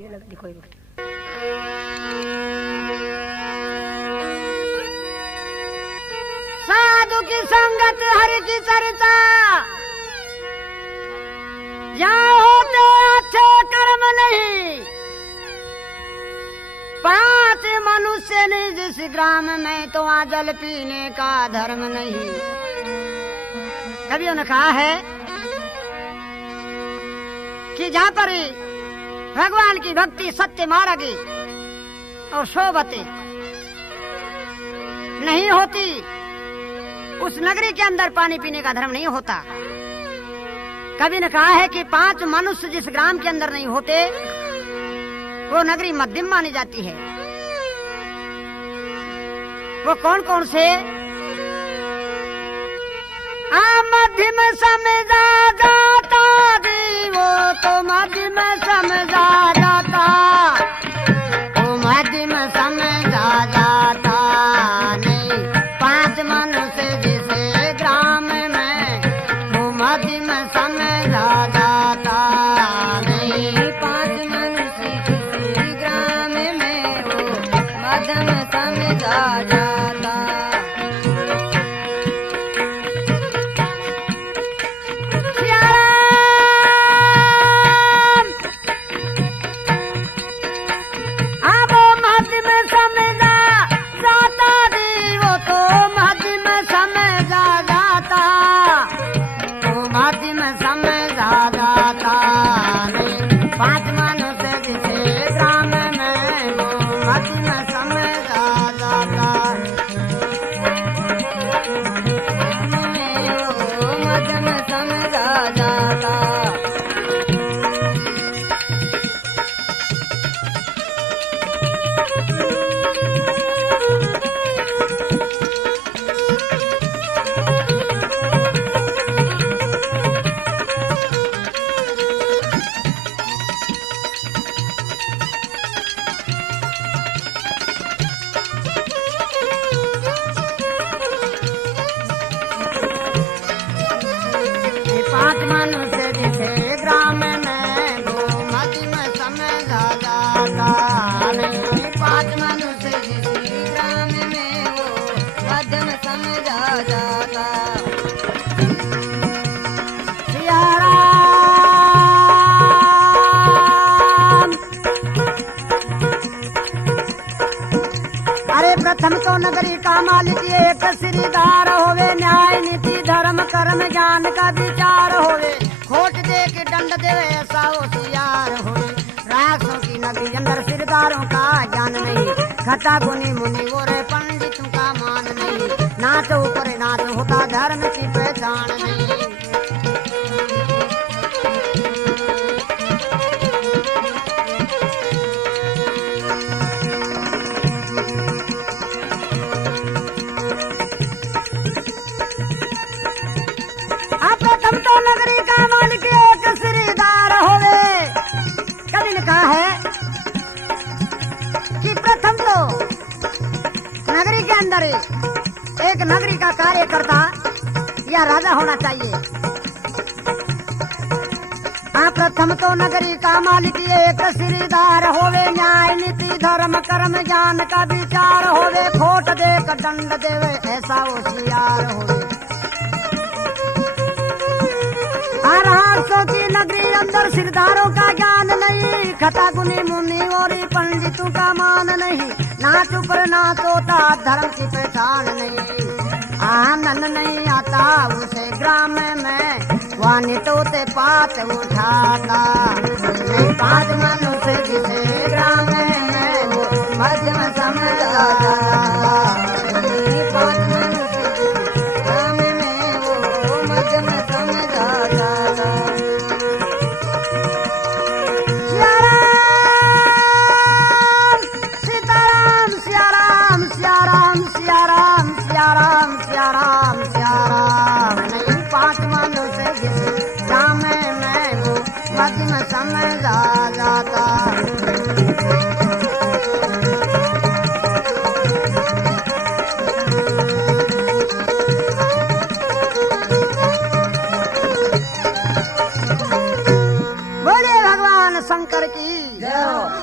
साधु की संगत हरि की चर्चा, यहाँ होते अच्छे कर्म नहीं। 5 मनुष्य ने जिस ग्राम में, तो वहाँ जल पीने का धर्म नहीं। कवियों ने कहा है कि जहाँ पर भगवान की भक्ति सत्य मार्गी और सोबते नहीं होती, उस नगरी के अंदर पानी पीने का धर्म नहीं होता। कवि ने कहा है कि 5 मनुष्य जिस ग्राम के अंदर नहीं होते, वो नगरी मध्यम मानी जाती है। वो कौन कौन से? मध्यम समझा जाता जी, वो तो मध्यम समझा जाता, वो मध्यम समझा जाता नहीं। 5 मनुष्य जिसे ग्राम में, वो मध्यम समझा जाता नहीं। 5 मनुष्य जिसे ग्राम में, वो मध्यम समझा जाता। प्रथम तो नगरी का मालिक एक श्रीदार होवे, न्याय नीति धर्म कर्म ज्ञान का विचार होवे। खोट दे के दंड देवे ऐसा होशियार होवे। राक्षसों की नगरी अंदर श्रीदारों का ज्ञान नहीं। घटा गुनी मुनि गोरे पंडितों का मान नहीं। नाच ऊपर नाच होता धर्म की पहचान नहीं। एक नगरी का कार्यकर्ता या राजा होना चाहिए। प्रथम तो नगरी का मालिक एक श्रीदार होवे। न्याय नीति धर्म कर्म ज्ञान का विचार होवे। खोट देकर दंड देवे ऐसा होशियार होवे। राक्षसों की नगरी अंदर श्रीदारों का ज्ञान नहीं। खता गुनी मुनि और पंडितों का मान नहीं। नाच ऊपर नाच होता धर्म की पहचान नहीं। आनंद नहीं आता उसे ग्राम में, वानी तोते पात उठाता। 5 मनुष्य जिसे ग्राम में, वो मध्यम समझ जाता। 5 मनुष्य जिसे ग्राम में, वो मध्यम समझ जाता। समझा जाता।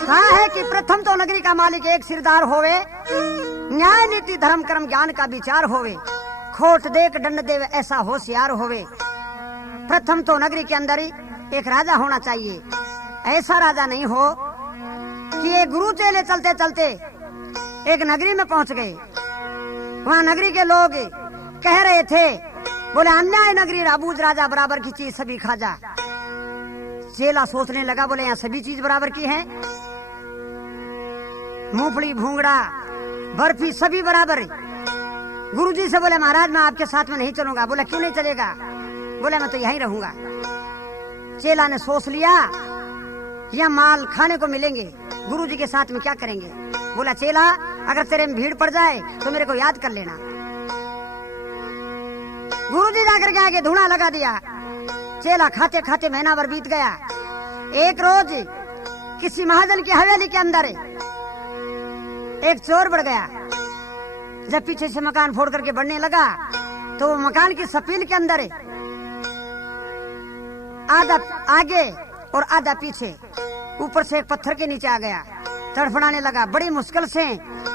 कहा है कि प्रथम तो नगरी का मालिक एक सिरदार होवे, न्याय नीति धर्म कर्म ज्ञान का विचार होवे, खोट देख दंड देवे ऐसा होशियार होवे। प्रथम तो नगरी के अंदर ही एक राजा होना चाहिए। ऐसा राजा नहीं हो कि ये गुरु चेले चलते चलते एक नगरी में पहुंच गए। वहाँ नगरी के लोग कह रहे थे, बोले अन्याय नगरी राबूज राजा बराबर की चीज सभी खा जा। चेला सोचने लगा, बोले यहाँ सभी चीज बराबर की है, मूंगफली भूंगड़ा बर्फी सभी बराबर। गुरुजी से बोले महाराज मैं आपके साथ में नहीं चलूंगा। बोला क्यों नहीं चलेगा? बोले मैं तो यहीं रहूंगा। चेला ने सोच लिया यह माल खाने को मिलेंगे, गुरुजी के साथ में क्या करेंगे। बोला चेला अगर तेरे में भीड़ पड़ जाए तो मेरे को याद कर लेना। गुरुजी जाकर के आगे धुना लगा दिया। चेला खाते खाते महीना भर बीत गया। एक रोज किसी महाजन की हवेली के अंदर एक चोर बढ़ गया। जब पीछे से मकान फोड़ करके बढ़ने लगा तो वो मकान की सपील के अंदर आधा आगे और आधा पीछे, ऊपर से एक पत्थर के नीचे आ गया। तड़फड़ाने लगा। बड़ी मुश्किल से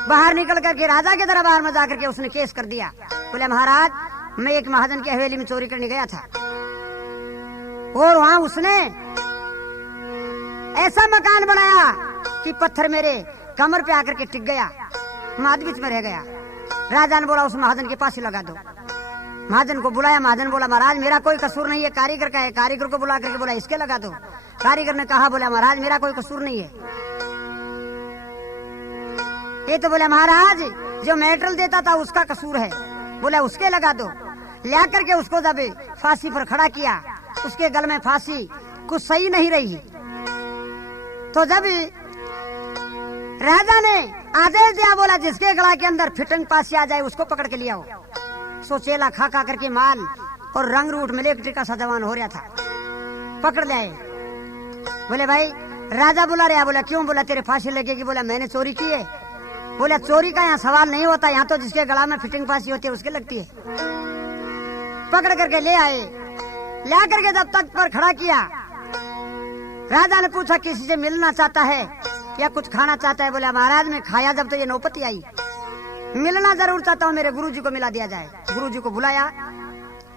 बाहर निकल करके राजा के दरबार में जाकर के उसने केस कर दिया। बोले महाराज मैं एक महाजन की हवेली में चोरी करने गया था और वहां उसने ऐसा मकान बनाया कि पत्थर मेरे कमर पे आकर के टिक गया, माध बीच में रह गया। राजा ने बोला उस महाजन के पास ही लगा दो। महाजन को बुलाया। महाजन बोला महाराज मेरा कोई कसूर नहीं है, कारीगर का है। कारीगर को बुला करके बोला इसके लगा दो। कारीगर ने कहा, बोला महाराज मेरा कोई कसूर नहीं है। ये तो बोला महाराज जो मेटेरियल देता था उसका कसूर है। बोला उसके लगा दो। ला करके उसको जब फांसी पर खड़ा किया, उसके गल में फांसी कुछ सही नहीं रही। तो जब राजा ने आदेश दिया, बोला जिसके गला के अंदर फिटिंग फांसी आ जाए उसको पकड़ के लिया। सो चेला खा खा करके माल और रंग रूट मिलेक्ट्रिक का सजवान हो रहा था, पकड़ ले आए। बोले भाई राजा बुला रहा। बोला क्यों? बोला तेरे फांसी लगेगी। बोला मैंने चोरी की है। बोला चोरी का यहाँ सवाल नहीं होता, यहाँ तो जिसके गला में फिटिंग फांसी होती है उसके लगती है। पकड़ करके ले आए। ला करके जब तक पर खड़ा किया, राजा ने पूछा किसी से मिलना चाहता है या कुछ खाना चाहता है? बोला महाराज मैं खाया जब तो ये नौबत आई, मिलना जरूर चाहता हूँ, मेरे गुरुजी को मिला दिया जाए। गुरुजी को बुलाया।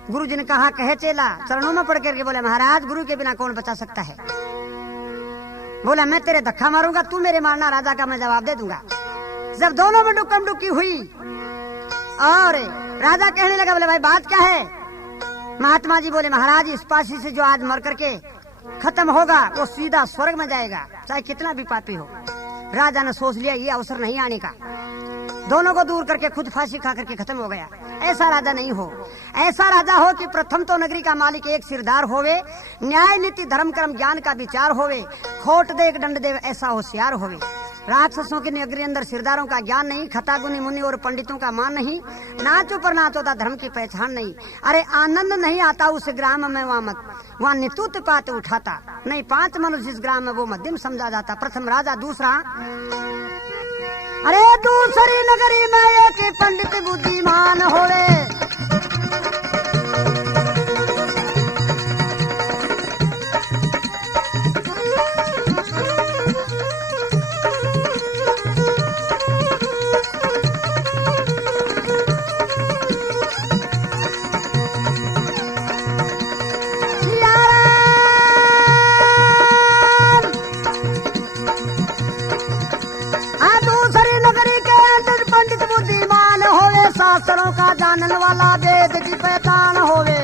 गुरुजी ने कहा कहे चेला चरणों में पड़ करके बोले महाराज गुरु के बिना कौन बचा सकता है। बोला मैं तेरे धक्का मारूंगा, तू मेरे मारना, राजा का मैं जवाब दे दूंगा। जब दोनों में डुक्कम डुक्की हुई और राजा कहने लगा, बोले भाई बात क्या है? महात्मा जी बोले महाराज इस फांसी से जो आज मर करके खत्म होगा वो सीधा स्वर्ग में जाएगा, चाहे कितना भी पापी हो। राजा ने सोच लिया ये अवसर नहीं आने का, दोनों को दूर करके खुद फांसी खा करके खत्म हो गया। ऐसा राजा नहीं हो। ऐसा राजा हो कि प्रथम तो नगरी का मालिक एक सिरदार होवे, न्याय नीति धर्म कर्म ज्ञान का विचार होवे, खोट देख दंड देव ऐसा होशियार होवे। राक्षसों की नगरी अंदर सिरदारों का ज्ञान नहीं, खतागुनी मुनि और पंडितों का मान नहीं, नाचो पर नाच होता धर्म की पहचान नहीं। अरे आनंद नहीं आता उस ग्राम में वहाँ मत, वहाँ नितुत पात उठाता नहीं। 5 मनुष्य जिस ग्राम में वो मध्यम समझा जाता। प्रथम राजा। दूसरा अरे दूसरी नगरी में एक पंडित बुद्धिमान होवे, शास्त्रों का जानन वाला, वेद की पहचान होवे,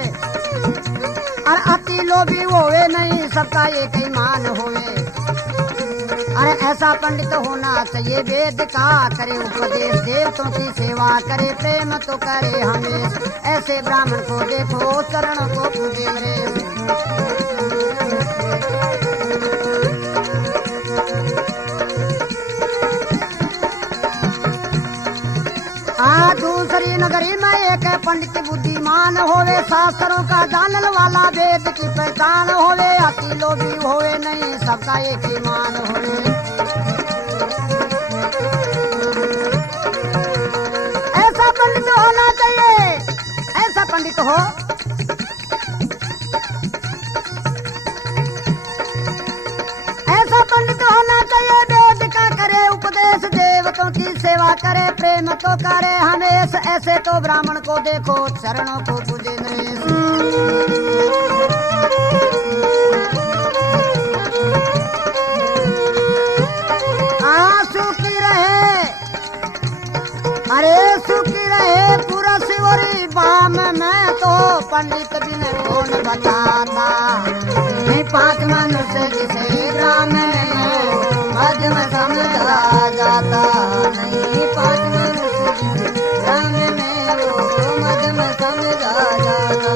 और अति लोभी होवे नहीं, सबका एक ही मान होवे। अरे ऐसा पंडित होना चाहिए वेद का, करे उपदेश देवतों की सेवा करे, प्रेम तो करे हमेशा। ऐसे ब्राह्मण को देखो चरणों को पूजे रे। दूसरी नगरी में एक पंडित बुद्धिमान होवे, शास्त्रों का जानन वाला, वेद की पहचान होवे, अति लोभी होवे नहीं, सबका एक ही मान होवे। ऐसा पंडित होना चाहिए, ऐसा पंडित हो ऐसा पंडित होना चाहिए करे प्रेम तो करे हमेश, ऐसे तो ब्राह्मण को देखो चरणों को पूजे नरेश। सुखी रहे, अरे सुखी रहे पूरा शिवरी बाम में, तो पंडित बिन कौन बताता। 5 मनुष्य जिसे ग्राम में मध्य में समझा जाता नहीं, 5 मनुष्य जिसे ग्राम में वो मध्य में समझा जाता।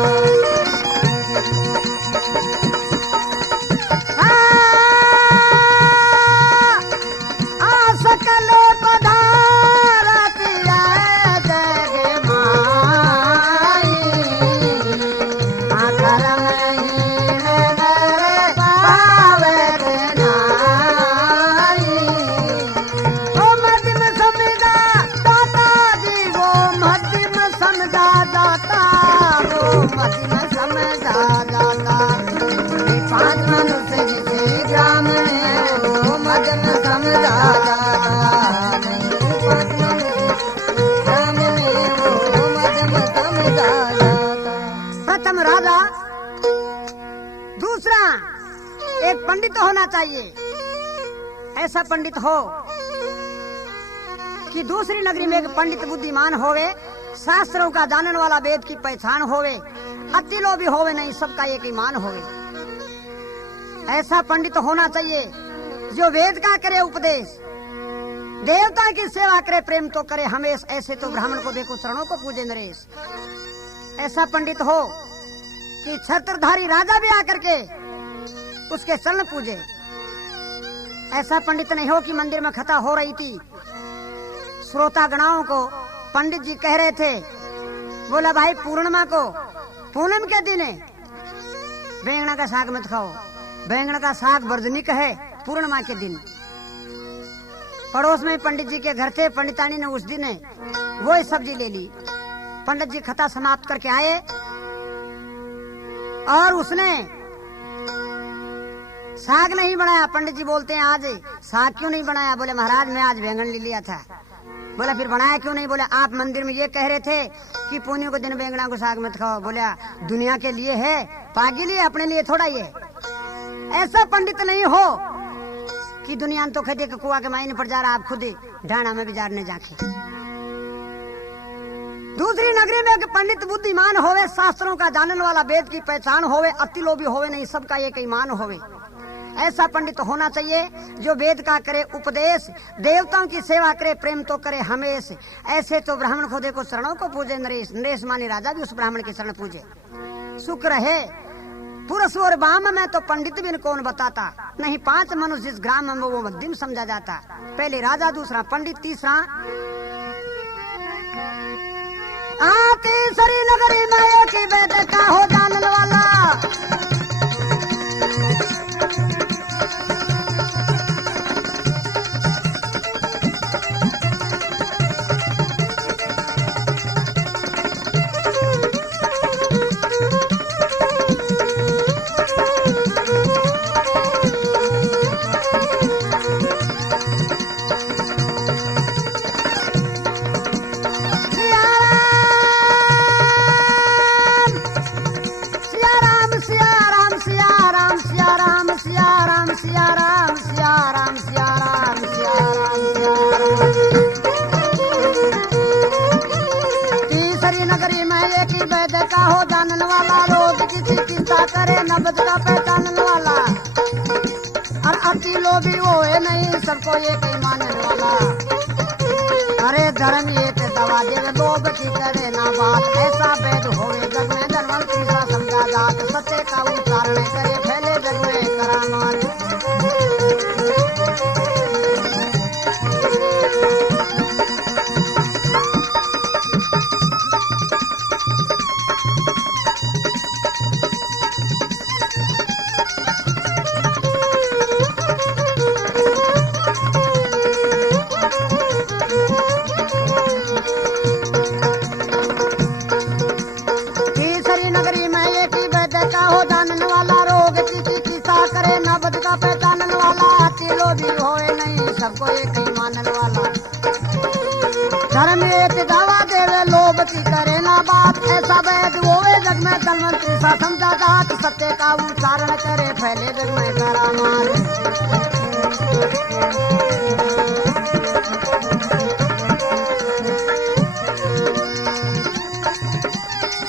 प्रथम राजा, दूसरा एक पंडित होना चाहिए। ऐसा पंडित हो कि दूसरी नगरी में एक पंडित बुद्धिमान होवे, शास्त्रों का जानने वाला, वेद की पहचान होवे, अति लोभी होवे नहीं, सबका एक ईमान होवे। ऐसा पंडित होना चाहिए जो वेद का करे उपदेश, देवता की सेवा करे, प्रेम तो करे हमेश, ऐसे तो ब्राह्मण को देखो चरणों को पूजे नरेश। ऐसा पंडित हो कि छत्रधारी राजा भी आकर के उसके चरण पूजे। ऐसा पंडित नहीं हो कि मंदिर में कथा हो रही थी, श्रोता गणाओं को पंडित जी कह रहे थे, बोला भाई पूर्णिमा को, पूनम के दिन बैंगना का साग मत खाओ, बैंगन का साग वर्जनिक है पूर्णिमा के दिन। पड़ोस में पंडित जी के घर थे, पंडितानी ने उस दिन वो सब्जी ले ली। पंडित जी कथा समाप्त करके आए और उसने साग नहीं बनाया। पंडित जी बोलते हैं आज साग क्यों नहीं बनाया? बोले महाराज मैं आज बैंगन ले लिया था। बोला फिर बनाया क्यों नहीं? बोले आप मंदिर में ये कह रहे थे कि पूर्णिमा को दिन बैंगना को साग मत खाओ। बोले दुनिया के लिए है, पागी लिए, अपने लिए थोड़ा। ये ऐसा पंडित नहीं हो कि दुनिया तो कहते कि कुआ के मायने पर जा रहा, आप खुद डाना में भी जाने जाके। दूसरी नगरी में एक पंडित बुद्धिमान होवे, शास्त्रों का जानने वाला, वेद की पहचान होवे, अति लोभी होवे नहीं, सबका एक ईमान होवे। ऐसा पंडित होना चाहिए जो वेद का करे उपदेश, देवताओं की सेवा करे, प्रेम तो करे हमेश, ऐसे तो ब्राह्मण को देखो चरणों को पूजे नरेश। नरेश माने राजा भी उस ब्राह्मण के चरण पूजे। सुख रहे पुरुष और बाम में, तो पंडित भी कौन बताता नहीं, 5 मनुष्य इस ग्राम में वो मध्यम समझा जाता। पहले राजा, दूसरा पंडित, तीसरा तीसरी नगरी में एक ही वेद का हो जानने वाला। करे नबज का पहचानने वाला, और अति लोभी वो है नहीं, सबको एक ही मानने वाला। अरे धर्म एक दवा देवे, लोभ की करे ना बात, ऐसा वेद होवे जग में धनवंत सा समझा जात, सत्य का उच्चारण करे फैले जग में करामात। सबको एक ही मानने वाला। सा समझा जात, सत्य का उच्चारण करे फैले जग में करामात।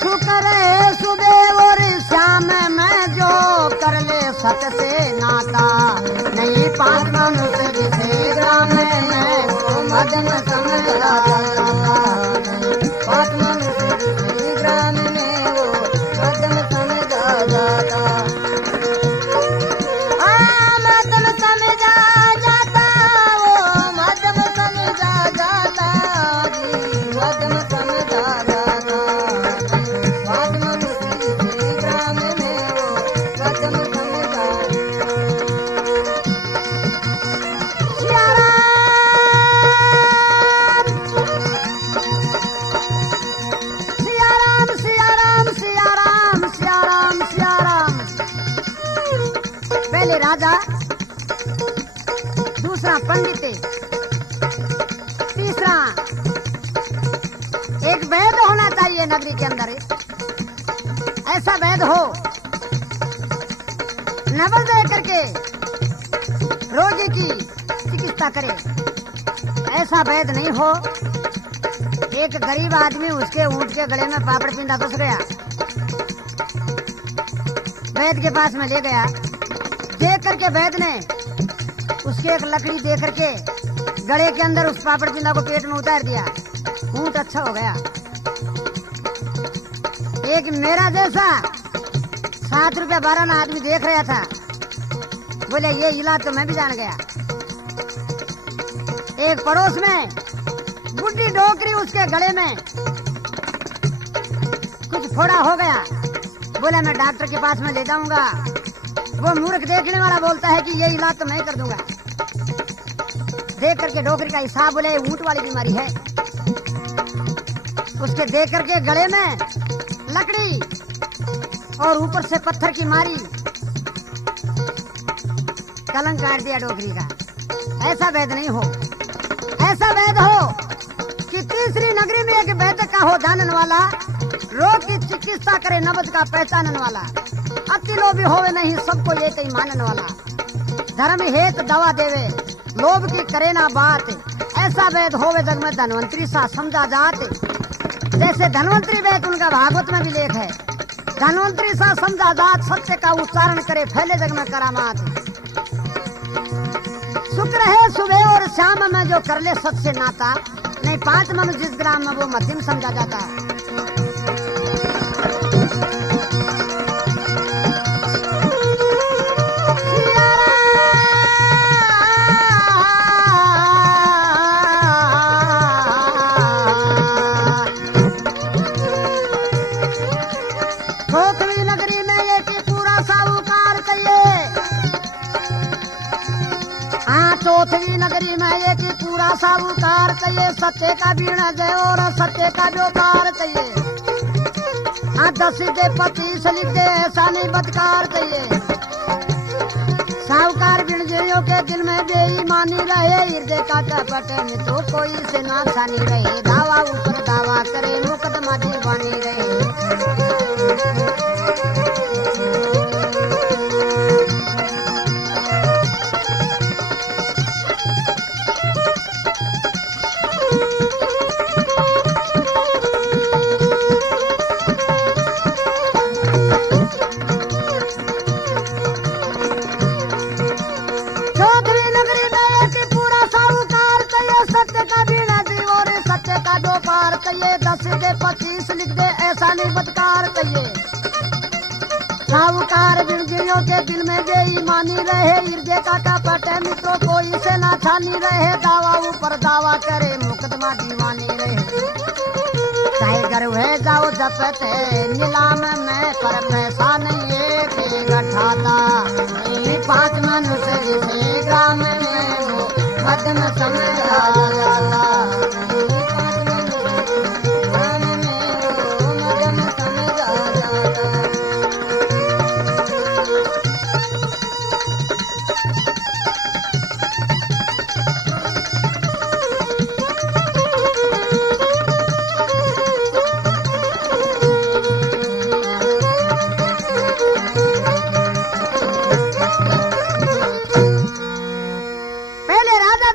शुक्र है सुबह और शाम में जो कर ले सत्य से नाता, नहीं पास मनुष्य जिसे ग्राम में वो मदन समझ जाता, पास मनुष्य जिसे ग्राम में वो मदन समझ जाता। मदन समझा जाता, वो मदन समझा जाता जी, मदन समझा जाता, पास मनुष्य जिसे ग्राम में वो मदन समझा। पहले राजा, दूसरा पंडित, तीसरा एक वैद्य होना चाहिए नगरी के अंदर। ऐसा वैद्य हो नवल दे करके रोगी की चिकित्सा करे। ऐसा वैद्य नहीं हो एक गरीब आदमी उसके ऊंट के गले में पापड़ पिंडा फंस गया, वैद्य के पास में ले गया, देख करके वैद्य ने उसके एक लकड़ी दे करके गले के अंदर उस पापड़ पिंडा को पेट में उतार दिया, ऊंट अच्छा हो गया। एक मेरा जैसा 7 रुपया 12 आदमी देख रहा था, बोले ये इलाज तो मैं भी जान गया। एक पड़ोस में बुढ़ी डोकरी उसके गले में कुछ फोड़ा हो गया, बोला मैं डॉक्टर के पास में ले जाऊंगा। वो मूर्ख देखने वाला बोलता है कि ये इलाज तो मैं कर दूंगा। देख करके डोकरी का हिसाब, बोले ऊंट वाली बीमारी है। उसके देख करके गले में लकड़ी और ऊपर से पत्थर की मारी, कलंक काट दिया डोकरी का। ऐसा वैद्य नहीं हो, ऐसा वैद्य हो कि तीसरी नगरी में एक वैद्य का हो जानने वाला, रोग की चिकित्सा करे नबज का पहचानने वाला, अति लोभी होवे नहीं सबको ये कहीं मानने वाला, धर्म हेत दवा देवे लोभ की करे ना बात, ऐसा वैद्य होवे जग में धनवंतरी सा समझा जात। जैसे धनवंतरी वैद्य उनका भागवत में भी लेख है, धनवंतरी सा समझा जात, सत्य का उच्चारण करे फैले जग में करामात। शुक्र है सुबह और शाम में जो कर ले सत्य से नाता, नहीं 5 मनुष्य जिस ग्राम में वो मध्यम समझा जाता है। चौथवी नगरी में ये कि पूरा साहूकार चाहिए। हाँ, चौथवी नगरी में ये कि पूरा साहूकार चाहिए, सत्य का बीणा जय और सत्य का व्यापार चाहिए। हाँ, 10 दे 25 लिख दे, ऐसा नहीं बदकार चाहिए। साहूकार बिन जयो के दिल में बेईमानी रहे, हृदय का कपट में तो कोई से ना छानी रहे, दावा ऊपर दावा करे मुकदमा दीवानी रहे। चाहिए 10 दे 25 लिख दे, ऐसा नहीं बदकार चाहिए। साहूकार बिरजियों के दिल में बेईमानी रहे, हृदय का कपट है मित्रों कोई से ना छानी रहे, दावा ऊपर दावा करे मुकदमा दीवानी रहे। चाहे घर है जाओ जपते नीलाम में, पर पैसा नहीं है गठाता, 5 मनुष्य जिसे ग्राम में वो मदन समझ जाता।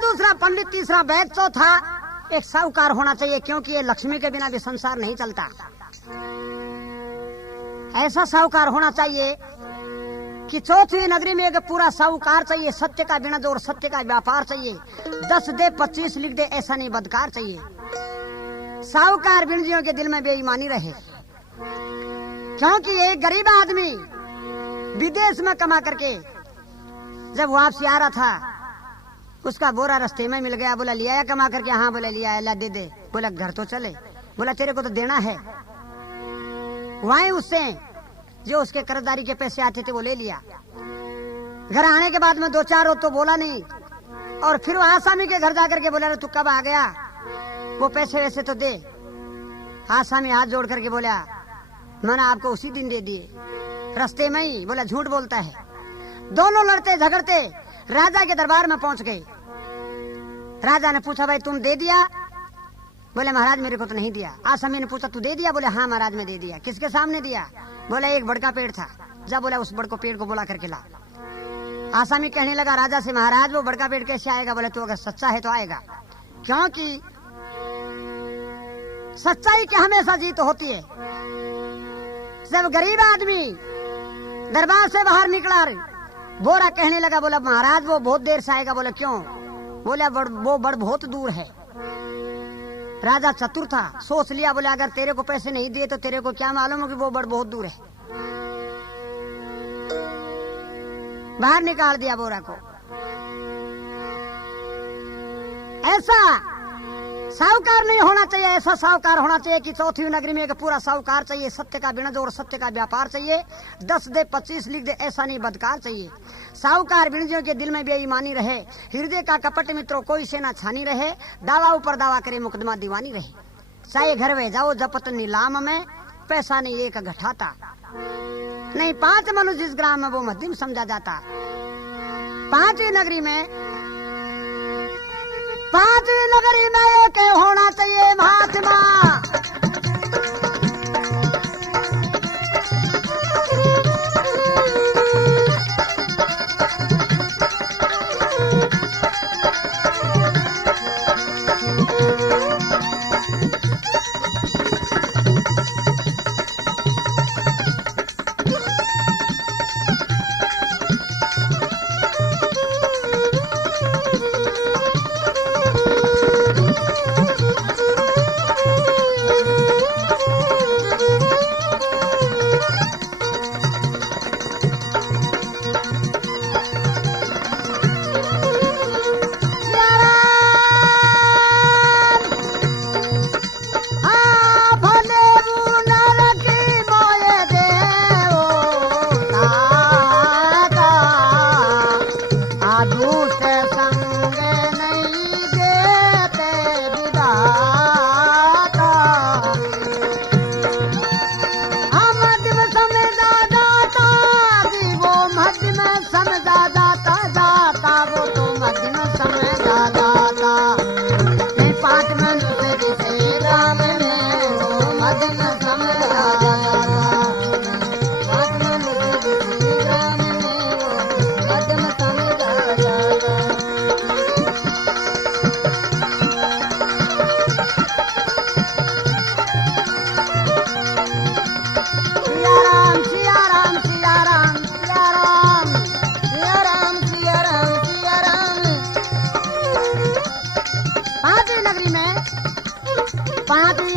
दूसरा पंडित, तीसरा वैद्य, चौथा एक साहूकार होना चाहिए, क्योंकि ये लक्ष्मी के बिना भी संसार नहीं चलता। ऐसा साहूकार होना चाहिए कि चौथी नगरी में एक पूरा साहूकार चाहिए, सत्य का बिना और सत्य का व्यापार चाहिए, 10 दे 25 लिख दे ऐसा नहीं बदकार चाहिए। साहूकार बिणजियों के दिल में बेईमानी रहे, क्योंकि एक गरीब आदमी विदेश में कमा करके जब वापसी आ रहा था, उसका बोरा रास्ते में मिल गया। बोला लिया कमा करके? हाँ। बोला लिया, ला दे दे। बोला घर तो चले। बोला तेरे को तो देना है। वहीं उससे जो उसके कर्जदारी के पैसे आते थे वो ले लिया। घर आने के बाद में 2-4 रोज तो बोला नहीं, और फिर वो आसामी के घर जाकर के बोला तू कब आ गया, वो पैसे वैसे तो दे। आसामी हाथ जोड़ करके बोला मैंने आपको उसी दिन दे दिए, रास्ते में ही। बोला झूठ बोलता है। दोनों लड़ते झगड़ते राजा के दरबार में पहुंच गए। राजा ने पूछा भाई तुम दे दिया? बोले महाराज मेरे को तो नहीं दिया। आसामी ने पूछा तू दे दिया? बोले हाँ महाराज मैं दे दिया। किसके सामने दिया? बोला एक बड़का पेड़ था, जा बोला उस बड़को पेड़ को बोला करके ला। आसामी कहने लगा राजा से महाराज वो बड़का पेड़ कैसे आएगा? बोले तू अगर सच्चा है तो आएगा, क्योंकि सच्चाई की हमेशा जीत होती है। जब गरीब आदमी दरबार से बाहर निकला, बोरा कहने लगा, बोला महाराज वो बहुत देर से आएगा। बोला क्यों? बोला वो बड़ बहुत दूर है। राजा चतुर था, सोच लिया, बोले अगर तेरे को पैसे नहीं दिए तो तेरे को क्या मालूम है कि वो बड़ बहुत दूर है। बाहर निकाल दिया बोरा को। ऐसा साहूकार नहीं होना चाहिए। ऐसा साहूकार होना चाहिए कि चौथी नगरी में एक पूरा साहूकार चाहिए, सत्य का बिना और सत्य का व्यापार चाहिए, 10 दे 25 लिख दे ऐसा नहीं बदकार चाहिए। साहूकार बिणजियों के दिल में बेईमानी रहे, हृदय का कपट मित्रों कोई सेना छानी रहे, दावा ऊपर दावा करे मुकदमा दीवानी रहे। चाहे घर वे जाओ जपत नीलाम में, पैसा नहीं एक घटाता, नहीं 5 मनुष्य जिस ग्राम में वो मध्यम समझा जाता। 5वीं नगरी में एक होना चाहिए महात्मा।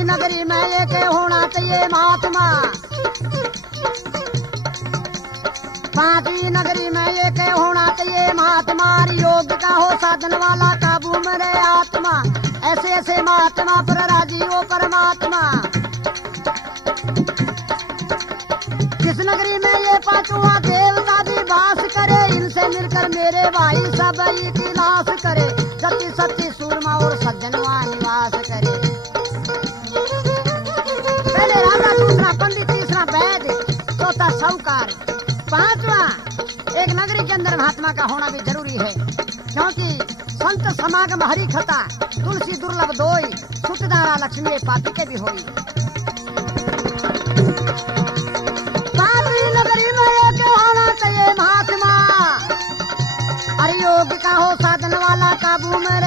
नगरी में एक होना चाहिए महात्मा। 5वीं नगरी में एक होना चाहिए महात्मा, योग का हो साधन वाला काबू में रहे आत्मा। ऐसे ऐसे महात्मा पर राजी हो परमात्मा। किस नगरी में ये 5वां देवता भी वास करे, इनसे मिलकर मेरे भाई सब इतिहास करे। सच्ची सच्ची सूरमा और सज्जनवा निवास करे। पहले राजा, दूसरा पंडित, तीसरा वैद्य, चौथा साहूकार, 5वां एक नगरी के अंदर महात्मा का होना भी जरूरी है, क्योंकि संत समागम हरि खता, तुलसी दुर्लभ दोई, सुतदारा लक्ष्मी पापी के भी होई। 5वीं नगरी में एक होना चाहिए महात्मा, हरि योग का हो साधन वाला काबू में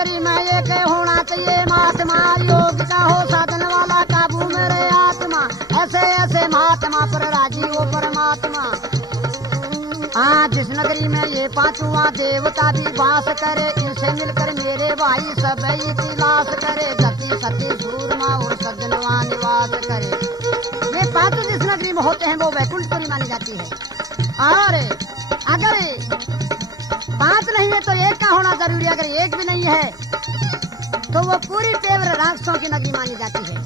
नगरी में एक होना चाहिए महात्मा, योग का हो साधन वाला काबू मेरे आत्मा, ऐसे ऐसे महात्मा पर राजी हो परमात्मा। जिस नगरी में ये पांचवा देवता भी वास करे, इनसे मिलकर मेरे भाई सब इतिहास करे, सती सती सूरमा और सज्जनवा निवास करे। ये पांचों जिस नगरी में होते हैं वो वैकुंठपुरी मानी जाती है। और अगर 5 नहीं है तो 1 का होना जरूरी है, अगर 1 भी नहीं है तो वो पूरी तेवर राक्षसों की नगरी मानी जाती है।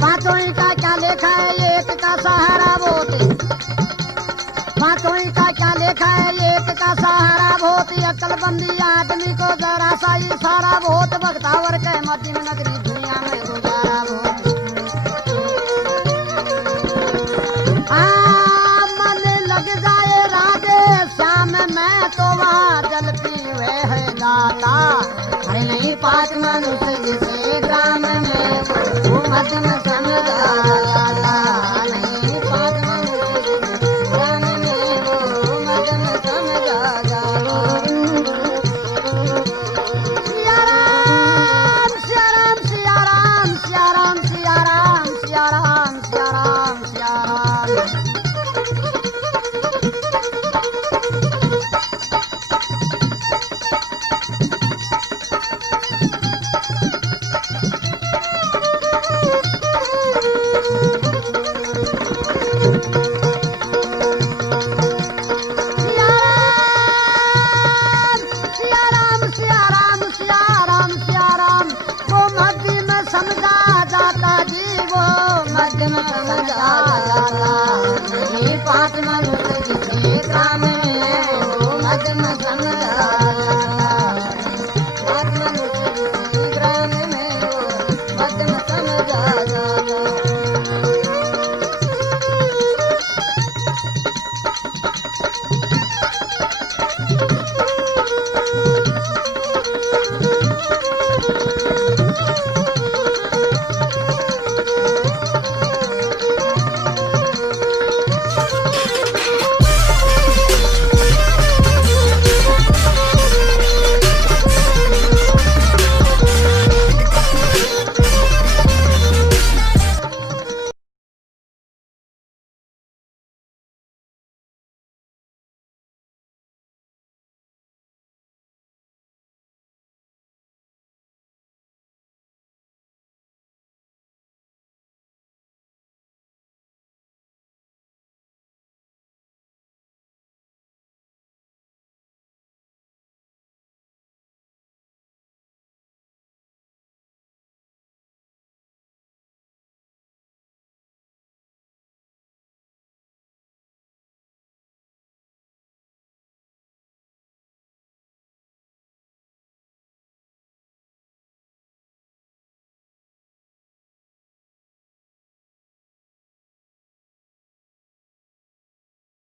पांचों का क्या लेखा है, 1 का सहारा बोते, पांचों का क्या लेखा है, 1 का सहारा बहुत, अकलबंदी आदमी को जरा सा इशारा बहुत, भक्तावर के